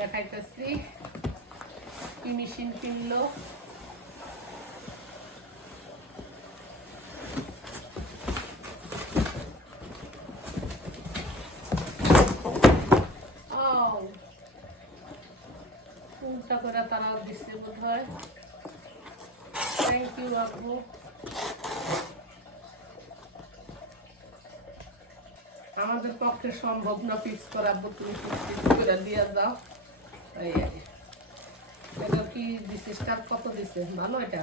দেখাইতেছি। কি মেশিন কিনলো? করে তারাও হয় থ্যাংক ইউ আমাদের পক্ষে সম্ভব না ফিক্স করা তুমি করে দিয়ে যাও। এই আর কি। এটা কি দিছে? স্টার কত দিছে? ভালো এটা?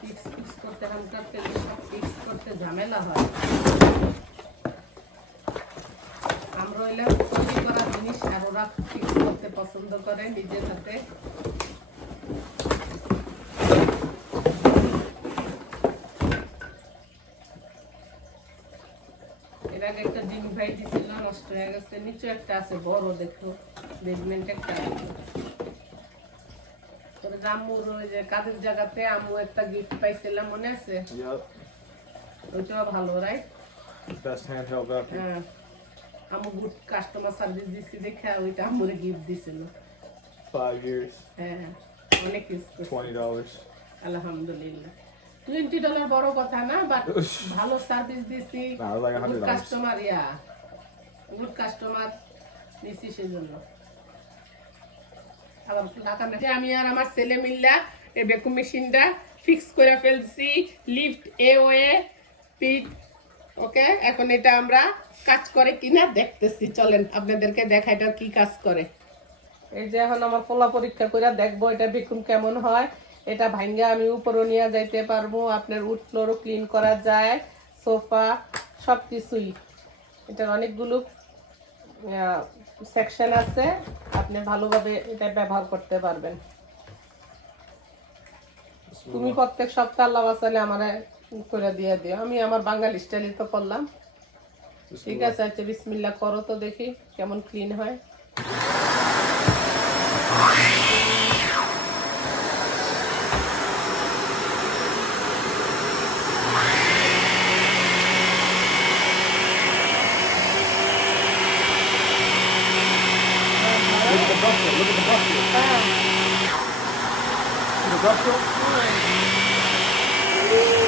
ফিক্স করতে হামটার তেল সব ফিক্স করতে ঝামেলা হয়। আমরা হইলে তৈরি করা জিনিস আর ওরা করতে পছন্দ করে নিজের হাতে। আগে একটা ডিম ভাই দিছিল নষ্ট হয়ে গেছে। নিচে একটা আছে বড় দেখো। বেজমেন্ট একটা আছে। তোর আম্মুর ওই যে কাজের জায়গাতে আম্মু একটা গিফট পাইছিলাম মনে আছে? ওইটাও ভালো রাইট হ্যাঁ। আম্মু গুড কাস্টমার সার্ভিস দিছি দেখে ওইটা আম্মুরে গিফট দিছিল। হ্যাঁ অনেক ইউজ. আলহামদুলিল্লাহ। টোয়েন্টি ডলার বড় কথা না বাট ভালো সার্ভিস দিছি। কাস্টমার ইয়া। গুড কাস্টমার নিছি সেজন্য। আবার ঢাকা আমি আর আমার ছেলে মিল্লা এই বেকুম মেশিনটা ফিক্স করে ফেলছি লিফট এ ওয়ে পিট ওকে? এখন এটা আমরা কাজ করে কিনা দেখতেছি। চলেন আপনাদেরকে দেখা এটা কি কাজ করে। এই যে এখন আমার পোলা পরীক্ষা করে দেখব এটা বেকুম কেমন হয়। এটা ভাঙ্গা আমি উপরও নিয়ে যাইতে পারব আপনার উড ফ্লোরও ক্লিন করা যায় সোফা সব কিছুই এটার অনেকগুলো সেকশন আছে আপনি ভালোভাবে এটা ব্যবহার করতে পারবেন। তুমি প্রত্যেক সপ্তাহ আল্লাহ বাসালে আমার করে দিয়ে দিও। আমি আমার বাঙালি স্টাইলে তো করলাম ঠিক আছে আচ্ছা বিসমিল্লা করো তো দেখি কেমন ক্লিন হয়। Já estou por aí.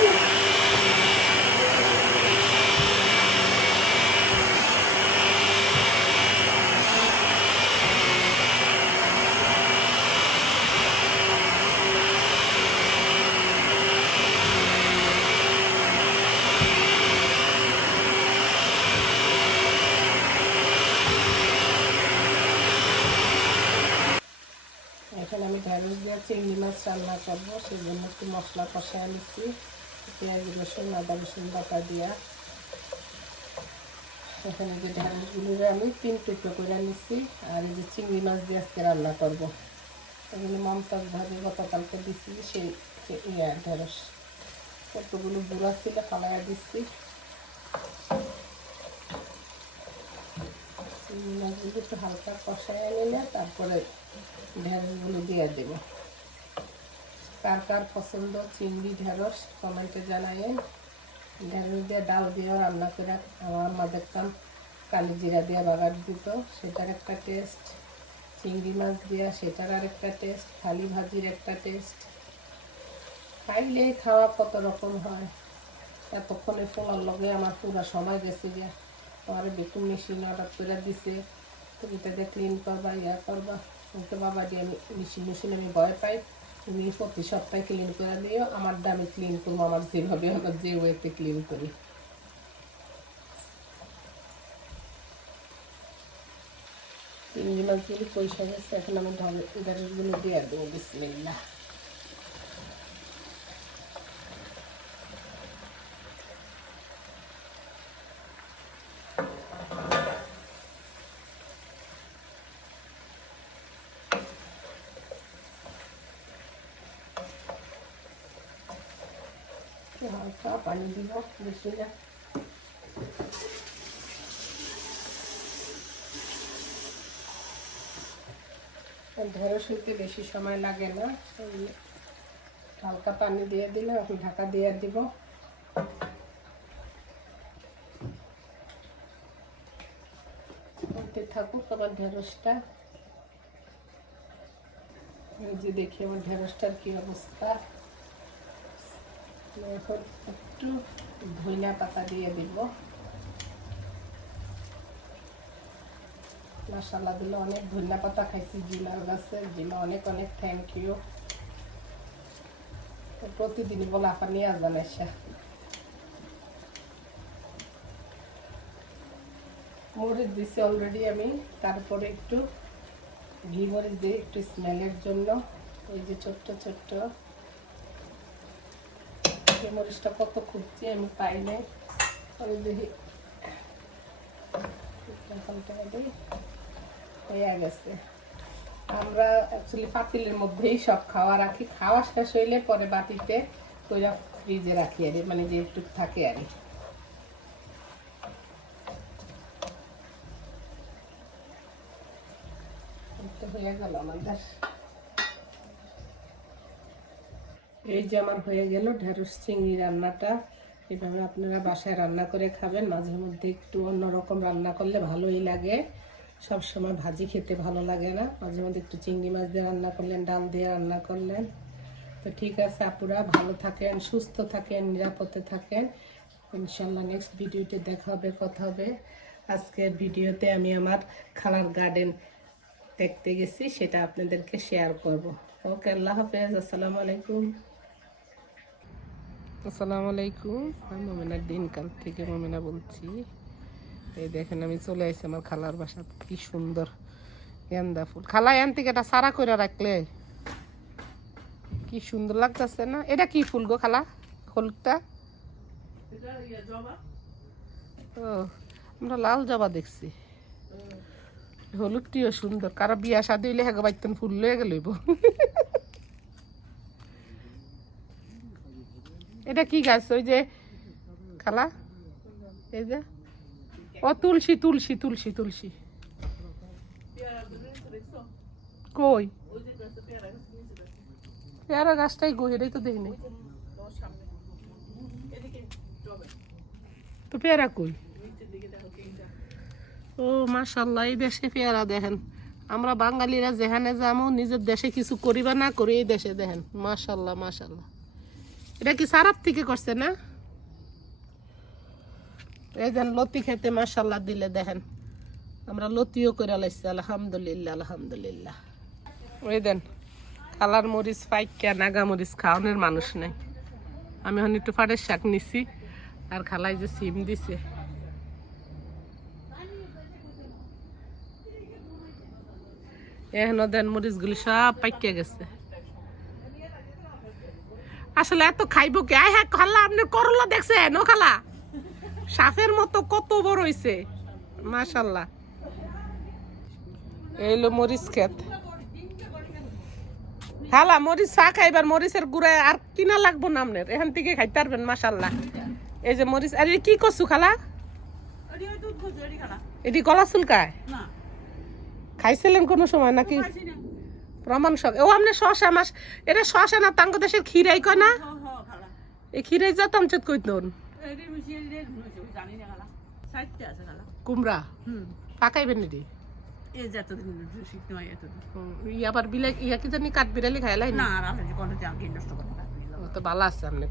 এখন আমি ঢেঁড়স দিয়ে চিংড়ি মাছ রান্না করব সেই জন্য একটু মশলা কষায় নিচ্ছি। পেঁয়াজ, রসুন, আদা, রসুন বাটা দিয়া। এখানে যে ঢেঁড়সগুলো আমি তিন টুকরো করে নিচ্ছি, আর এই যে চিংড়ি মাছ দিয়ে আজকে রান্না করব। এগুলো মমতাজ ভাবে গতকালকে দিচ্ছি সেই ইয়া ঢেঁড়স। কতগুলো বুড়া ছিল ফালাইয়া দিচ্ছি। চিংড়ি মাছগুলো একটু হালকা কষায় নিলে তারপরে ঢেঁড়সগুলো দিয়ে দেব। কার কার পছন্দ চিংড়ি ঢেঁড়স কমেন্টে জানাইন ঢেঁড়স দিয়ে ডাল দিয়েও রান্না করে আমার আম্মা দেখতাম কালি জিরা দিয়ে বাগার দিত। সেটার একটা টেস্ট চিংড়ি মাছ দিয়া সেটার আর একটা টেস্ট খালি ভাজির একটা টেস্ট খাইলে খাওয়া কত রকম হয়। এতক্ষণে ফোলার লগে আমার পুরো সময় গেছে যে, আমার বেকুন মেশিন অর্ডার করে দিছে। তুমি এটাতে ক্লিন করবা, ইয়া করবা। কিন্তু বাবা দিয়ে আমি মেশিন মেশিন আমি ভয় পাই। তুমি প্রতি সপ্তাহে ক্লিন করে দিও, আমার দামে ক্লিন করব, আমার যেভাবে আমার যে ওয়েতে ক্লিন করি। তিনজন পয়সা গেছে, এখন আমি ঢালগুলো দিয়ে দেবো বিসমিল্লা হালকা পানি দিব বেশি না ঢেঁড়স হইতে বেশি সময় লাগে না। হালকা পানি দিয়ে দিলে ঢাকা দিয়ে দিব। থাকুক আমার ঢেঁড়সটা। যে দেখি আমার ঢেঁড়সটার কি অবস্থা। এখন একটু ধইনা পাতা দিয়ে দিব। মশালা দিলে অনেক ধনিয়া পাতা খাইছি জিমার গাছে। জিমা অনেক অনেক থ্যাংক ইউ প্রতিদিন বলা পানি আজান এসা। মরিচ দিছি অলরেডি আমি, তারপরে একটু ঘি মরিচ দিই একটু স্মেলের জন্য। এই যে ছোট্ট ছোট্ট ঘি মরিচটা কত খুঁজছি আমি পাই নাই। দেখি। হয়ে গেছে। আমরা অ্যাকচুয়ালি পাতিলের মধ্যেই সব খাওয়া রাখি। খাওয়া শেষ হইলে পরে বাটিতে কইরা ফ্রিজে রাখি আর মানে যে একটু থাকে আর হয়ে গেল আমাদের এই যে আমার হয়ে গেল ঢেঁড়স চিংড়ি রান্নাটা। এভাবে আপনারা বাসায় রান্না করে খাবেন। মাঝে মধ্যে একটু অন্যরকম রান্না করলে ভালোই লাগে। সব সময় ভাজি খেতে ভালো লাগে না। মাঝে মধ্যে একটু চিংড়ি মাছ দিয়ে রান্না করলেন, ডাল দিয়ে রান্না করলেন। তো ঠিক আছে, আপুরা ভালো থাকেন, সুস্থ থাকেন, নিরাপদে থাকেন। ইনশাল্লাহ নেক্সট ভিডিওতে দেখা হবে, কথা হবে। আজকের ভিডিওতে আমি আমার খালার গার্ডেন দেখতে গেছি, সেটা আপনাদেরকে শেয়ার করব। ওকে আল্লাহ হাফেজ, আসসালামু আলাইকুম। আসসালামু আলাইকুম। আমি দিনকাল থেকে মোমেনা বলছি। এই দেখেন, আমি চলে আসছি আমার খালার বাসা কি সুন্দর গেন্দা ফুল। খালা এন থেকে এটা সারা করে রাখলে। কি সুন্দর লাগতেছে না? এটা কি ফুল গো খালা? হলুদটা? ও, আমরা লাল জবা দেখছি। হলুদটিও সুন্দর। কারও বিয়া শাদি হইলে হেগো বাইতেন ফুল লয়ে গেলইব এটা কি গাছ? ওই যে খালা? এই যে? ও তুলসী তুলসী তুলসী তুলসী। কই? পেয়ারা গাছটাই গো এটাই তো দেখিনি তো পেয়ারা কই? ও মাশাল্লাহ এই দেশে পেয়ারা দেখেন। আমরা বাঙালিরা যেখানে যাব নিজের দেশে কিছু করিবা না করি এই দেশে দেখেন। মাশাল্লাহ মাশাল্লাহ এটা কি সারাপ থেকে করছে না? এই যেন লতি খেতে মাশাল্লাহ দিলে দেখেন। আমরা লতিও করে লাইছি, আলহামদুলিল্লাহ আলহামদুলিল্লাহ। ওই দেন, কালার মরিচ পাইকা, নাগা মরিচ খাওয়ানোর মানুষ নাই। আমি এখন একটু ফাটের শাক নিছি, আর খালাই যে সিম দিছে। এখনও দেন মরিচগুলি সব পাইকে গেছে। আসলে এত খাইবো কে? আয় হ্যাঁ খালা আপনি করলা দেখছেন ও খালা সাপের মতো কত বড় হইছে। মাশাল্লাহ। এইলো মরিচ খেত খালা মরিচ চা খাইবার মরিচের গুড়ায় আর কিনা লাগবো না আপনার? এখান থেকে খাইতে পারবেন মাশাল্লাহ। এই যে মরিচ আর কি করছু খালা? এটি গলা চুলকায়? খাইছিলেন কোনো সময় নাকি? প্রমাণ শখ ও আপনি শশা মাস এটা শশা না তাঙ্গ দেশের ক্ষীরাই কয় না? এই ক্ষীরাই যা তামচত কইত নন। কুমড়া? পাকাইবেন আবার বিলাই ইয়া কি জানি কাঠ বিড়ালি খাইলাই না? তো ভালো আছে আপনি